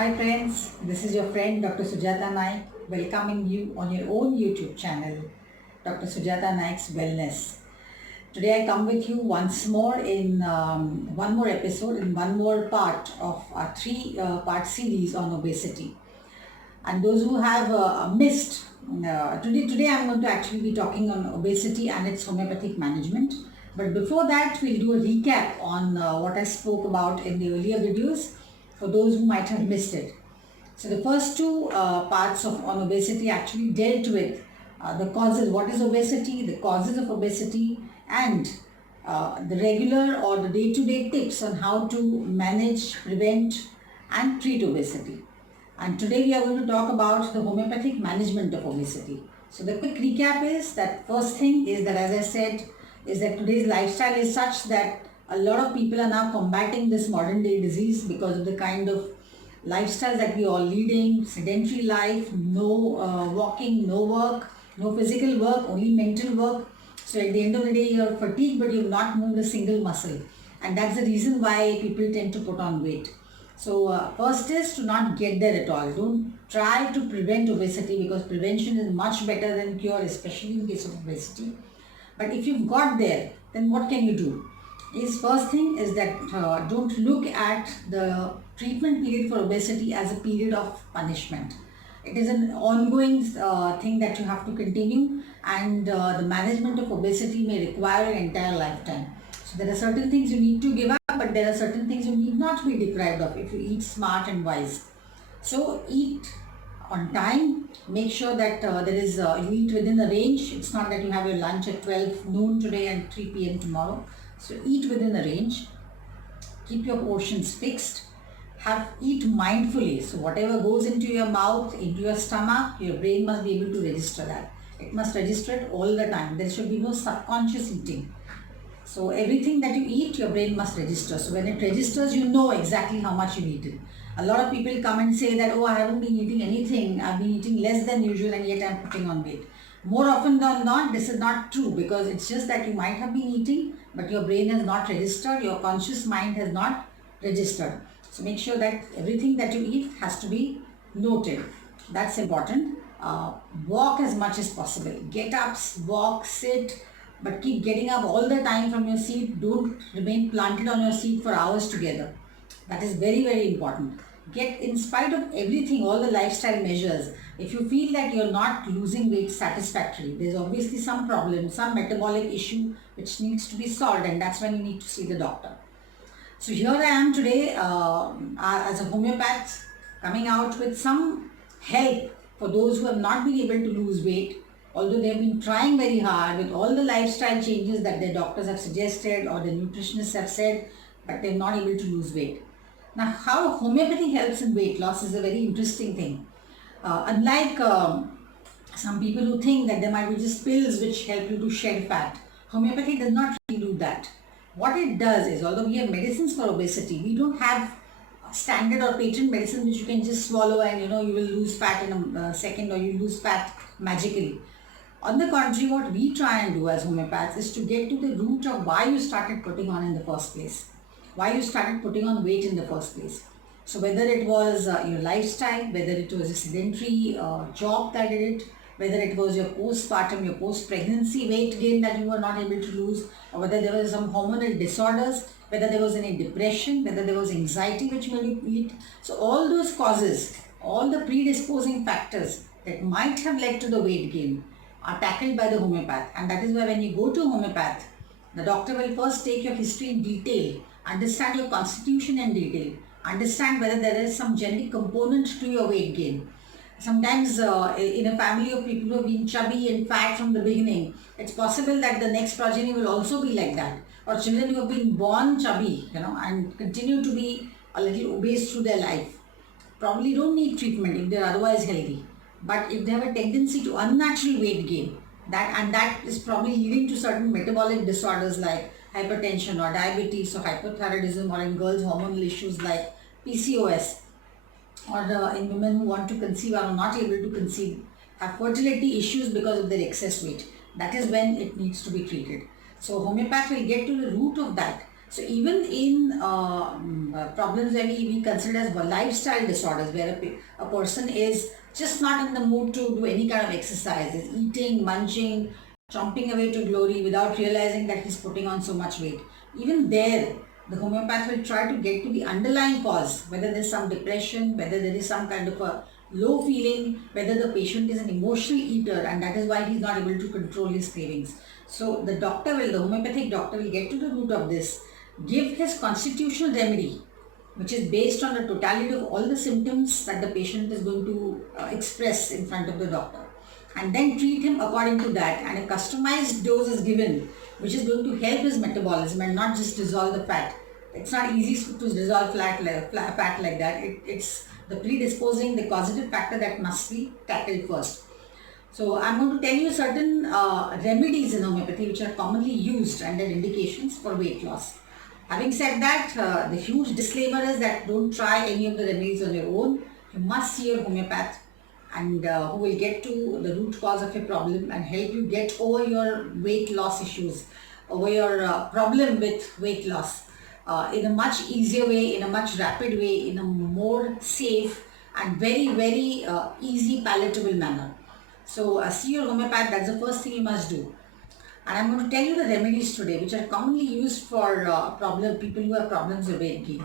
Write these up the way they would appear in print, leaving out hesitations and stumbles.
Hi friends, this is your friend Dr. Sujata Naik welcoming you on your own YouTube channel, Dr. Sujata Naik's Wellness. Today I come with you once more in one more episode, in one more part of our three-part series on obesity. And those who have missed, today I'm going to actually be talking on obesity and its homeopathic management. But before that, we'll do a recap on what I spoke about in the earlier videos for those who might have missed it. So the first two parts on obesity actually dealt with the causes, what is obesity, the causes of obesity, and the regular or the day-to-day tips on how to manage, prevent, and treat obesity. And today we are going to talk about the homeopathic management of obesity. So the quick recap is that first thing is that, as I said, is that today's lifestyle is such that a lot of people are now combating this modern day disease because of the kind of lifestyle that we are all leading, sedentary life, no walking, no work, no physical work, only mental work. So at the end of the day, you're fatigued, but you've not moved a single muscle. And that's the reason why people tend to put on weight. So first is to not get there at all. Don't try to prevent obesity because prevention is much better than cure, especially in case of obesity. But if you've got there, then what can you do? First thing is that don't look at the treatment period for obesity as a period of punishment. It is an ongoing thing that you have to continue, and the management of obesity may require an entire lifetime. So there are certain things you need to give up, but there are certain things you need not be deprived of if you eat smart and wise. So eat on time, make sure that you eat within the range. It's not that you have your lunch at 12 noon today and 3 p.m. tomorrow. So eat within the range, keep your portions fixed, eat mindfully. So whatever goes into your mouth, into your stomach, your brain must be able to register that. It must register it all the time. There should be no subconscious eating. So everything that you eat, your brain must register. So when it registers, you know exactly how much you've eaten. A lot of people come and say that, oh, I haven't been eating anything. I've been eating less than usual and yet I'm putting on weight. More often than not, this is not true because it's just that you might have been eating, but your brain has not registered, your conscious mind has not registered. So make sure that everything that you eat has to be noted. That's important. Walk as much as possible. Get up, walk, sit, but keep getting up all the time from your seat. Don't remain planted on your seat for hours together. That is very, very important. In spite of everything, all the lifestyle measures, if you feel that you're not losing weight satisfactorily, there's obviously some problem, some metabolic issue which needs to be solved, and that's when you need to see the doctor. So here I am today as a homeopath coming out with some help for those who have not been able to lose weight, although they have been trying very hard with all the lifestyle changes that their doctors have suggested or the nutritionists have said, but they're not able to lose weight. Now, how homeopathy helps in weight loss is a very interesting thing. Unlike some people who think that there might be just pills which help you to shed fat, homeopathy does not really do that. What it does is, although we have medicines for obesity, we don't have standard or patent medicine which you can just swallow and you will lose fat in a second or you lose fat magically. On the contrary, what we try and do as homeopaths is to get to the root of why you started putting on in the first place. Why you started putting on weight in the first place. So whether it was your lifestyle, whether it was a sedentary job that did it, whether it was your postpartum, your post-pregnancy weight gain that you were not able to lose, or whether there was some hormonal disorders, whether there was any depression, whether there was anxiety which made you eat. So all those causes, all the predisposing factors that might have led to the weight gain are tackled by the homeopath. And that is why when you go to homeopath, the doctor will first take your history in detail, understand your constitution in detail, understand whether there is some genetic component to your weight gain. Sometimes in a family of people who have been chubby and fat from the beginning, it's possible that the next progeny will also be like that. Or children who have been born chubby, and continue to be a little obese through their life, probably don't need treatment if they're otherwise healthy. But if they have a tendency to unnatural weight gain, that is probably leading to certain metabolic disorders like hypertension or diabetes or hypothyroidism, or in girls hormonal issues like PCOS, or in women who want to conceive are not able to conceive, have fertility issues because of their excess weight. That is when it needs to be treated. So homeopath will get to the root of that So even in problems that we consider as lifestyle disorders, where a person is just not in the mood to do any kind of exercise, is eating, munching, chomping away to glory without realizing that he's putting on so much weight. Even there, the homeopath will try to get to the underlying cause, whether there's some depression, whether there is some kind of a low feeling, whether the patient is an emotional eater and that is why he's not able to control his cravings. So the homeopathic doctor will get to the root of this, give his constitutional remedy, which is based on the totality of all the symptoms that the patient is going to express in front of the doctor, and then treat him according to that, and a customized dose is given which is going to help his metabolism and not just dissolve the fat. It's not easy to dissolve fat like that. It's the predisposing, the causative factor that must be tackled first. So I'm going to tell you certain remedies in homeopathy which are commonly used and their indications for weight loss. Having said that, the huge disclaimer is that don't try any of the remedies on your own. You must see your homeopath, and who will get to the root cause of your problem and help you get over your weight loss issues, over your problem with weight loss in a much easier way, in a much rapid way, in a more safe and very easy palatable manner. So see your homeopath, that's the first thing you must do. And I'm going to tell you the remedies today which are commonly used for people who have problems with weight gain.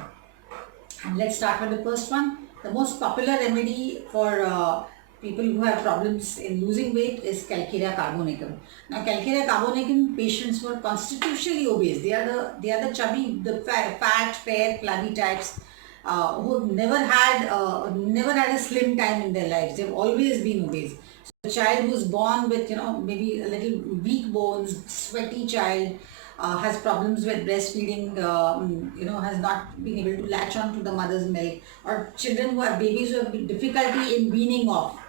And let's start with the first one. The most popular remedy for people who have problems in losing weight is Calcarea Carbonicum. Now, Calcarea Carbonicum patients who are constitutionally obese, they are the chubby, the fat, fair, flabby types who have never had a slim time in their lives. They've always been obese. So, a child who's born with maybe a little weak bones, sweaty child, has problems with breastfeeding, has not been able to latch on to the mother's milk, or children who have babies who have difficulty in weaning off,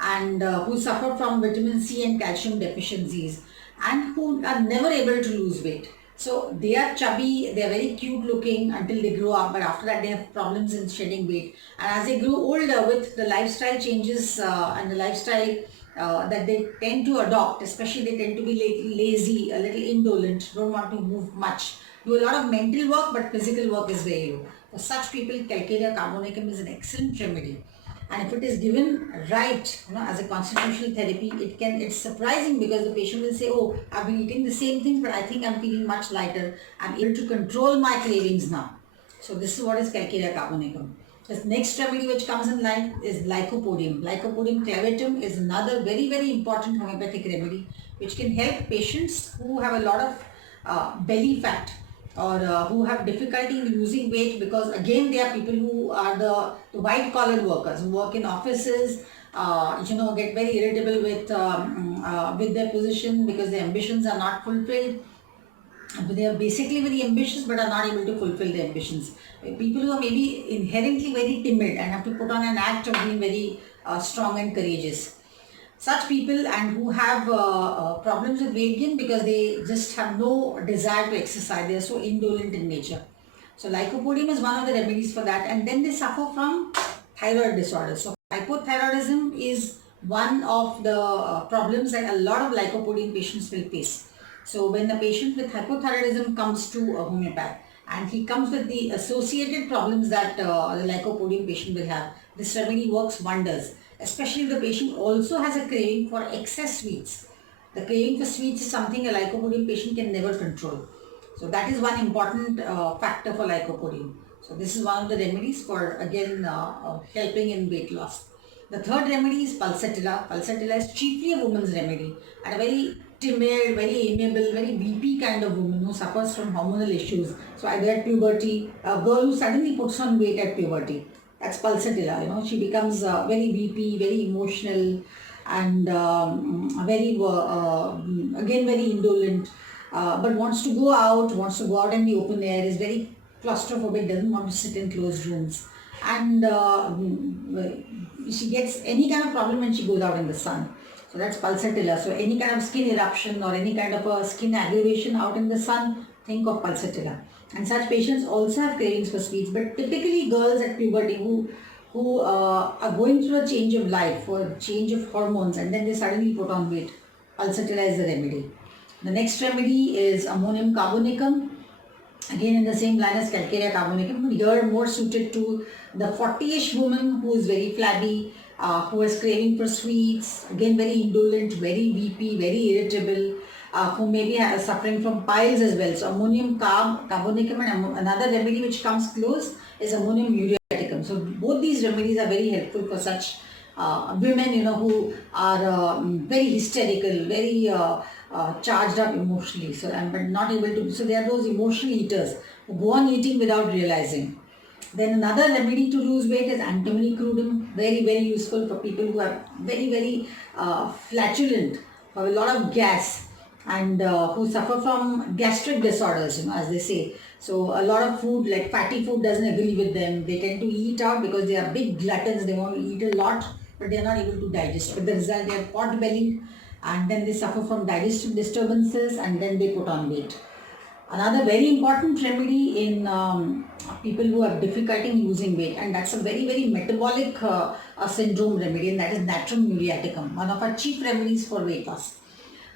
and who suffer from vitamin C and calcium deficiencies, and who are never able to lose weight. So they are chubby, they are very cute looking until they grow up, but after that they have problems in shedding weight. And as they grow older, with the lifestyle changes and the lifestyle that they tend to adopt, especially they tend to be lazy, a little indolent, don't want to move much, do a lot of mental work but physical work is very low. For such people, Calcarea Carbonicum is an excellent remedy. And if it is given right, as a constitutional therapy, it's surprising because the patient will say, oh, I've been eating the same things, but I think I'm feeling much lighter. I'm able to control my cravings now. So this is what is Calcarea Carbonicum. The next remedy which comes in line is Lycopodium. Lycopodium clavatum is another very important homeopathic remedy which can help patients who have a lot of belly fat, or who have difficulty in losing weight, because again they are people who are the white collar workers who work in offices, get very irritable with their position because their ambitions are not fulfilled. They are basically very ambitious but are not able to fulfill their ambitions. People who are maybe inherently very timid and have to put on an act of being very strong and courageous. Such people, and who have problems with weight gain because they just have no desire to exercise, they are so indolent in nature. So Lycopodium is one of the remedies for that. And then they suffer from thyroid disorders. So hypothyroidism is one of the problems that a lot of Lycopodium patients will face. So when a patient with hypothyroidism comes to a homeopath and he comes with the associated problems that the Lycopodium patient will have, this remedy works wonders. Especially if the patient also has a craving for excess sweets. The craving for sweets is something a Lycopodium patient can never control. So that is one important factor for Lycopodium. So this is one of the remedies for, again, helping in weight loss. The third remedy is Pulsatilla. Pulsatilla is chiefly a woman's remedy, and a very timid, very amiable, very weepy kind of woman who suffers from hormonal issues. So either at puberty, a girl who suddenly puts on weight at puberty. That's Pulsatilla. She becomes very weepy, very emotional, and very indolent, but wants to go out in the open air, is very claustrophobic, doesn't want to sit in closed rooms, and she gets any kind of problem when she goes out in the sun. So that's Pulsatilla. So any kind of skin eruption or any kind of a skin aggravation out in the sun, think of Pulsatilla. And such patients also have cravings for sweets, but typically girls at puberty who are going through a change of life, or a change of hormones, and then they suddenly put on weight. Pulsatilla is the remedy. The next remedy is Ammonium Carbonicum. again in the same line as Calcarea Carbonicum, but here more suited to the 40ish woman who is very flabby, who is craving for sweets, again very indolent, very weepy, very irritable, who may be suffering from piles as well. So ammonium carbonicum, and another remedy which comes close is ammonium muriaticum. So both these remedies are very helpful for such women, who are very hysterical, very charged up emotionally, so but not able to. So they are those emotional eaters who go on eating without realizing. Then another remedy to lose weight is Antimonium Crudum, very very useful for people who are very very flatulent, who have a lot of gas, and who suffer from gastric disorders, as they say. So a lot of food, like fatty food, doesn't agree with them. They tend to eat out because they are big gluttons. They want to eat a lot, but they are not able to digest. With the result, they are pot-bellied, and then they suffer from digestive disturbances, and then they put on weight. Another very important remedy in people who have difficulty in losing weight, and that's a very very metabolic syndrome remedy, and that is Natrum Muriaticum, one of our chief remedies for weight loss.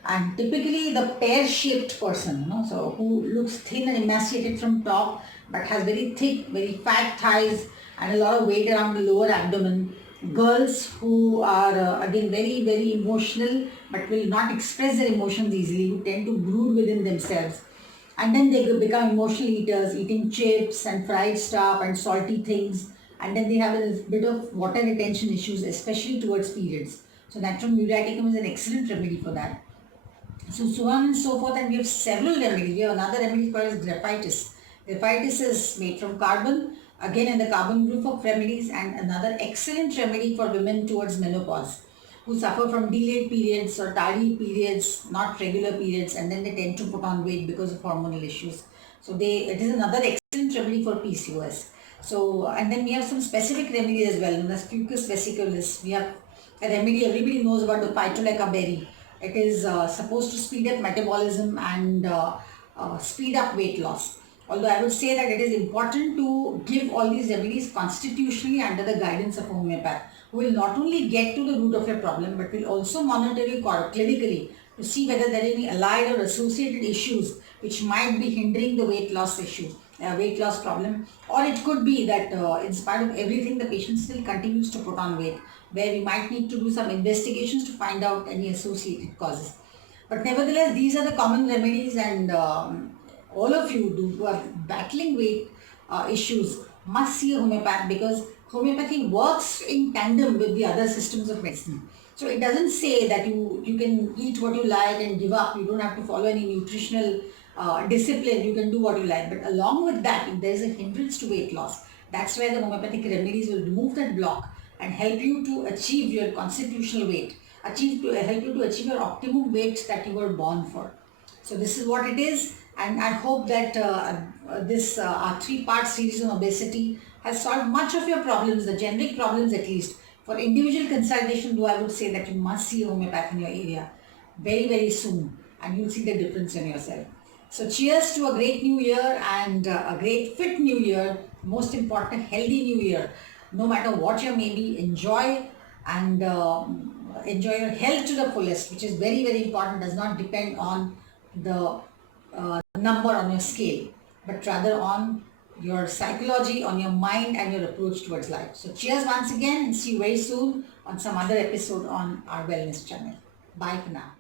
And typically the pear-shaped person, so who looks thin and emaciated from top, but has very thick, very fat thighs and a lot of weight around the lower abdomen. Girls who are again very very emotional, but will not express their emotions easily, who tend to brood within themselves, and then they become emotional eaters, eating chips and fried stuff and salty things, and then they have a bit of water retention issues, especially towards periods. So Natrum Muriaticum is an excellent remedy for that. So on and so forth, and we have several remedies. We have another remedy called as Graphites. Graphites is made from carbon, again in the carbon group of remedies, and another excellent remedy for women towards menopause who suffer from delayed periods or tardy periods, not regular periods, and then they tend to put on weight because of hormonal issues. So it is another excellent remedy for PCOS. So, and then we have some specific remedies as well, known as fucus vesicolis. We have a remedy, everybody knows about the Phytolacca berry. It is supposed to speed up metabolism and speed up weight loss. Although I would say that it is important to give all these remedies constitutionally under the guidance of a homeopath, who will not only get to the root of your problem, but will also monitor you clinically to see whether there are any allied or associated issues which might be hindering the weight loss weight loss problem. Or it could be that in spite of everything, the patient still continues to put on weight, where we might need to do some investigations to find out any associated causes. But nevertheless, these are the common remedies, and all of you who are battling weight issues must see a homeopath, because homeopathy works in tandem with the other systems of medicine. So it doesn't say that you can eat what you like and give up. You don't have to follow any nutritional discipline. You can do what you like. But along with that, if there is a hindrance to weight loss, that's where the homeopathic remedies will remove that block and help you to achieve your constitutional weight, help you to achieve your optimum weight that you were born for. So this is what it is, and I hope that this our 3-part series on obesity has solved much of your problems, the generic problems at least. For individual consultation, though, I would say that you must see a homeopath in your area very very soon, and you'll see the difference in yourself. So cheers to a great new year, and a great fit new year, most important, healthy new year. No matter what you may be, enjoy, and enjoy your health to the fullest, which is very very important. Does not depend on the number on your scale, but rather on your psychology, on your mind, and your approach towards life. So cheers once again, and see you very soon on some other episode on our wellness channel. Bye for now.